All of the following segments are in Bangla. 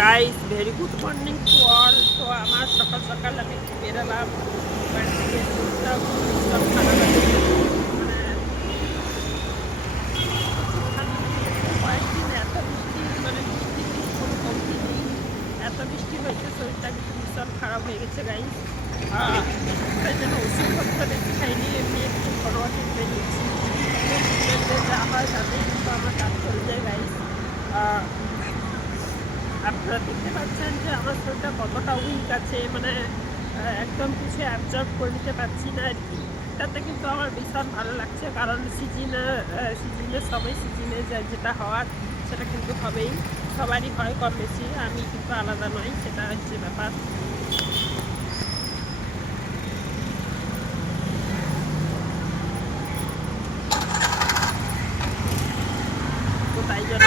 Guys very good morning to all. তো আমার সকাল সকাল আমি একটু বেরোলাম বাড়ি থেকে। দুধটা ভীষণ ভালো লাগে, মানে কয়েকদিন এত বৃষ্টি, মানে বৃষ্টির কিন্তু কোনো কমতি নেই। এত বৃষ্টি হয়েছে, শরীরটা কিন্তু ভীষণ খারাপ হয়ে গেছে গাইস। তাই জন্য ওষুধপত্র বেশি খাইনি, এমনি একটু ঘরোয়া ট্রিটমেন্ট নিচ্ছি। ট্রিটমেন্টে যা হয় তাতেই কিন্তু আমার কাজ চলে যায় গাইস। আপনারা দেখতে পাচ্ছেন যে আমার শরীরটা কতটা উইক আছে, মানে একদম কিছু অ্যাবজর্ব করে নিতে পারছি না আর কি। এটাতে কিন্তু আমার ভীষণ ভালো লাগছে, কারণ সিজনের সময় সিজনে যেটা হওয়ার সেটা কিন্তু হবেই, সবারই হয় কম বেশি, আমি কিন্তু আলাদা নই, সেটা হচ্ছে ব্যাপার। তো তাই জন্য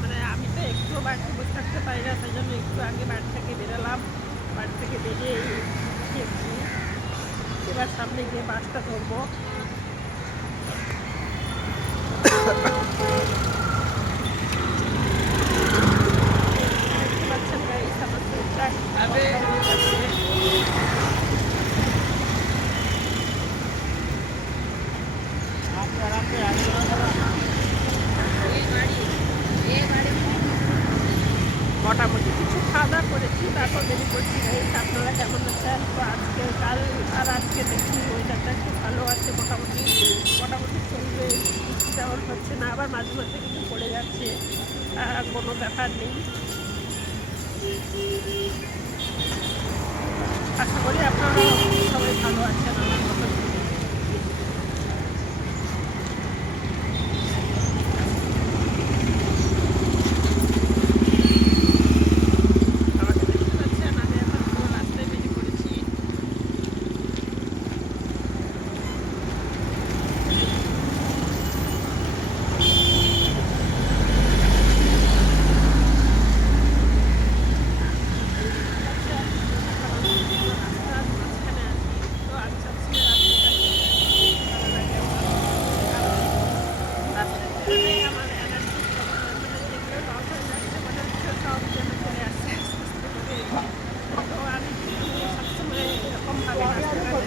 মানে আমি তো একটুও বাড়িতে বসে থাকতে পারি না, তাই জন্য একটু আগে বাড়ি থেকে বেরোলাম। বাড়ি থেকে বেরিয়ে একটু এবার সামনে গিয়ে বাসটা ধরবো। দেখতে পাচ্ছেন গাইস আমার শরীরটা মোটামুটি কিছু খাওয়া দাওয়া করেছি, তারপর বেরিয়ে পড়ছি গাইস। আপনারা কেমন আছেন? তো আজকে কাল আর আজকে দেখি ওয়েদারটা একটু ভালো আছে, মোটামুটি চলবে। বৃষ্টি তেমন হচ্ছে না, আবার মাঝে মাঝে কিন্তু পড়ে যাচ্ছে, কোনো ব্যাপার নেই। আশা করি আপনারা সবাই ভালো আছেন আমার মতো। আমাকে দেখতে পাচ্ছেন, আমি এখন পুরো রাস্তায় বেরিয়ে পড়েছি। রাস্তার মাঝখানে আছি, তো আমি সবসময় রাস্তাটা ভালো লাগে আমার, কারণ রাস্তায় বেরোলে আমার এনার্জি, মানে যেগুলো লস হয়ে যাচ্ছে মনে হচ্ছে সব যেন চলে আসছে আস্তে আস্তে করে। তো আমি কিন্তু সবসময় এরকমভাবে রাস্তাঘাটে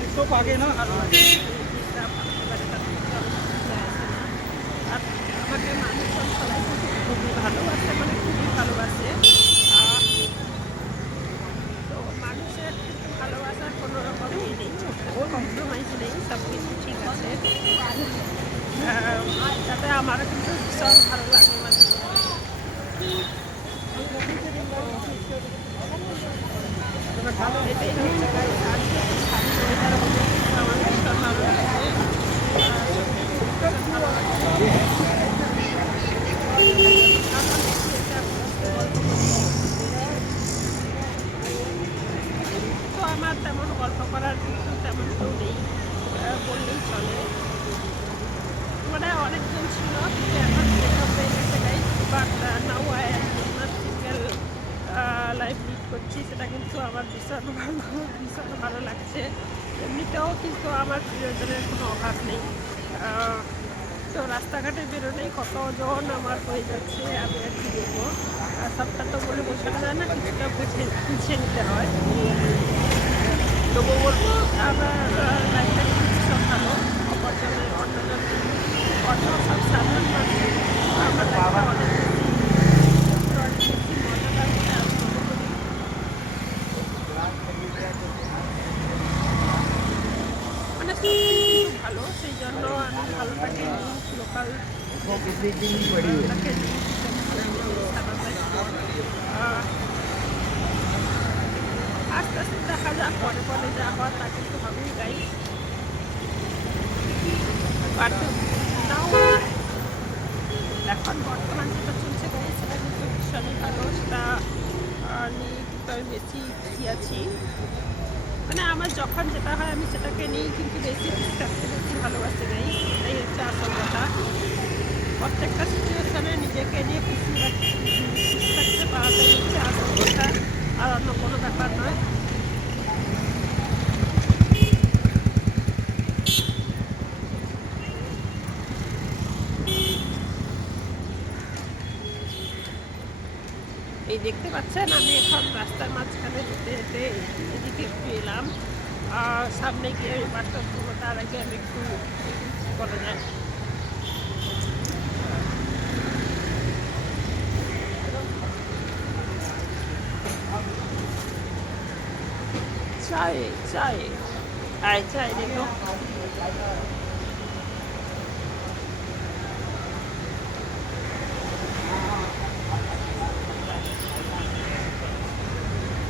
ভালোবাসি, যেটা ভাবতে পারে তার থেকে অনেক কিছু যায় আসে না। আর আমাকে মানুষজন সবাই কিন্তু খুবই ভালোবাসে, মানে খুবই ভালোবাসে। তো মানুষের কিন্তু ভালোবাসার কোনো রকম নেই, কম্প্রোমাইজ নেই, সব কিছু ঠিক আছে। তাতে আমারও কিন্তু ভীষণ ভালো লাগে মাঝে মধ্যে। এটাই হচ্ছে গাইস, আজকে একটু ভালো ওয়েদার বলে আমার ভীষণ ভালো লাগছে। ভীষণ ভালো লাগছে। আমার দেখি এটা আপনার সাথে গল্প করি। তো আমার তেমন গল্প করার কিন্তু তেমন কেউ নেই, বললেই চলে। মানে অনেকজন ছিল, কিন্তু এখন ব্রেকআপ হয়ে গেছে guys. But now I am single life lead করছি, সেটা কিন্তু আমার ভীষণ ভালো লাগছে। এমনিতেও কিন্তু আমার প্রিয়জনের কোনো অভাব নেই। তো রাস্তাঘাটে বেরোলেই কতজন আমার হয়ে যাচ্ছে, আমি আর কি বলবো। সবটা তো বলে বোঝানো যায় না, কিছুটা বুঝে নিতে হয়। তবু বলবো আমার লাইফটা কিন্তু ভীষণ ভালো। অন্যজন অন্য সব সাধারণ মানুষ আমার লাইফটা অনেক বেশি মজাদার বলে আমি মনে করি। মানে সত্যি কিন্তু ভালো, সেই জন্য আমি ভালোটাকে নিই, লোকাল ভালোটাকে নিই, আস্তে আস্তে দেখা যাক, পরে পরে যা হওয়ার তা কিন্তু হবেই গাই। বাট নাও এখন বর্তমান যেটা চলছে গাই, সেটা কিন্তু ভীষণই ভালো, সেটা নিয়ে কিন্তু আমি বেশি খুশি আছি। মানে আমার যখন যেটা হয় আমি সেটাকে নিয়েই কিন্তু বেশি খুশি থাকতে বেশি ভালোবাসি গাই, এটাই হচ্ছে আসল কথা। প্রত্যেকটা সিচুয়েশনে নিজেকে নিয়ে খুশি থাকতে পারাটাই হচ্ছে আসল কথা, আর অন্য কোনো ব্যাপার নয়। এই দেখতে পাচ্ছেন আমি এখন রাস্তার মাঝখানে যেতে যেতে এদিকে একটু এলাম। সামনে গিয়ে ওই বাসটা ধরবো, তার আগে আমি একটু বলা যায় চাই চাই আয় চাই দেখো।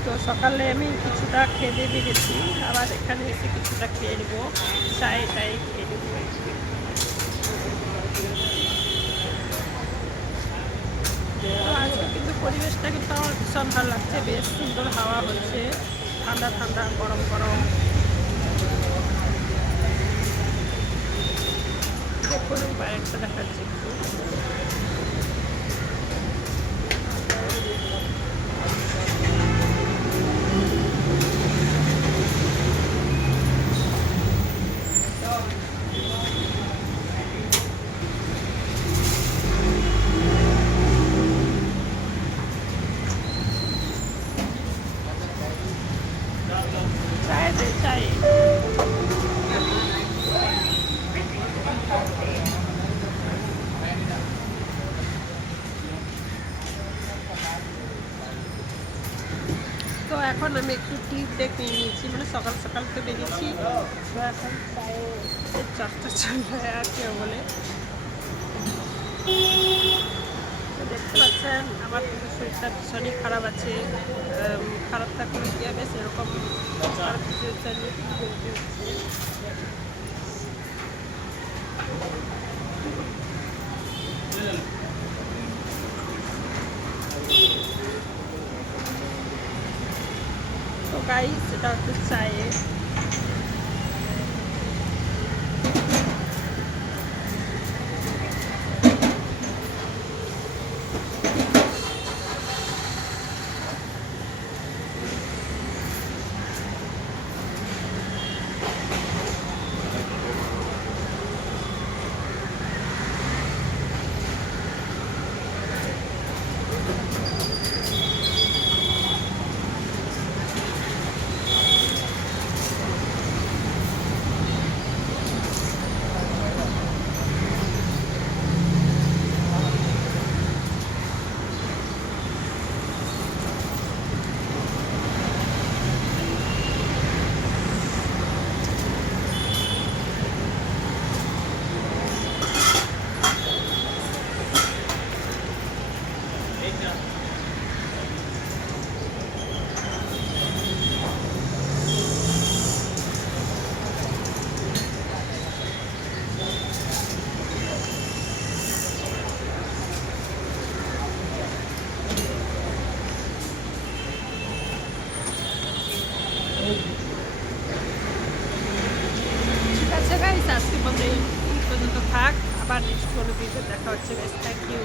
তো সকালে আমি কিছুটা খেতে বেরিয়েছি, আবার এখানে এসে কিছুটা খেয়ে নেবো, চায়ে টায়ে খেয়ে নেবো। তো আজকে কিন্তু পরিবেশটা কিন্তু আমার ভীষণ ভালো লাগছে, বেশ সুন্দর হাওয়া হচ্ছে, ঠান্ডা ঠান্ডা গরম গরম। দেখুন বাইরেটা দেখাচ্ছি একটু। চায়ে দে চায়ে। তো এখন আমি একটু টি ব্রেক নিয়ে নিয়েছি, মানে সকাল সকাল তো বেরিয়েছি, তো এখন চায়ের চর্চা চলবে আর কেউ বলে। তো দেখতে পাচ্ছেন আমার কিন্তু শরীরটা ভীষণই খারাপ আছে। খারাপ থাকলে কি হবে, সেরকম খারাপ সিচুয়েশন বলতে হচ্ছে। তো গাইস সেটা হচ্ছে চায়ে। ঠিক আছে গাইস, আজকে মধ্যে এই পর্যন্ত থাক, আবার নেক্সট কোনো ভিডিও দেখা হচ্ছে গাইস। Thank you.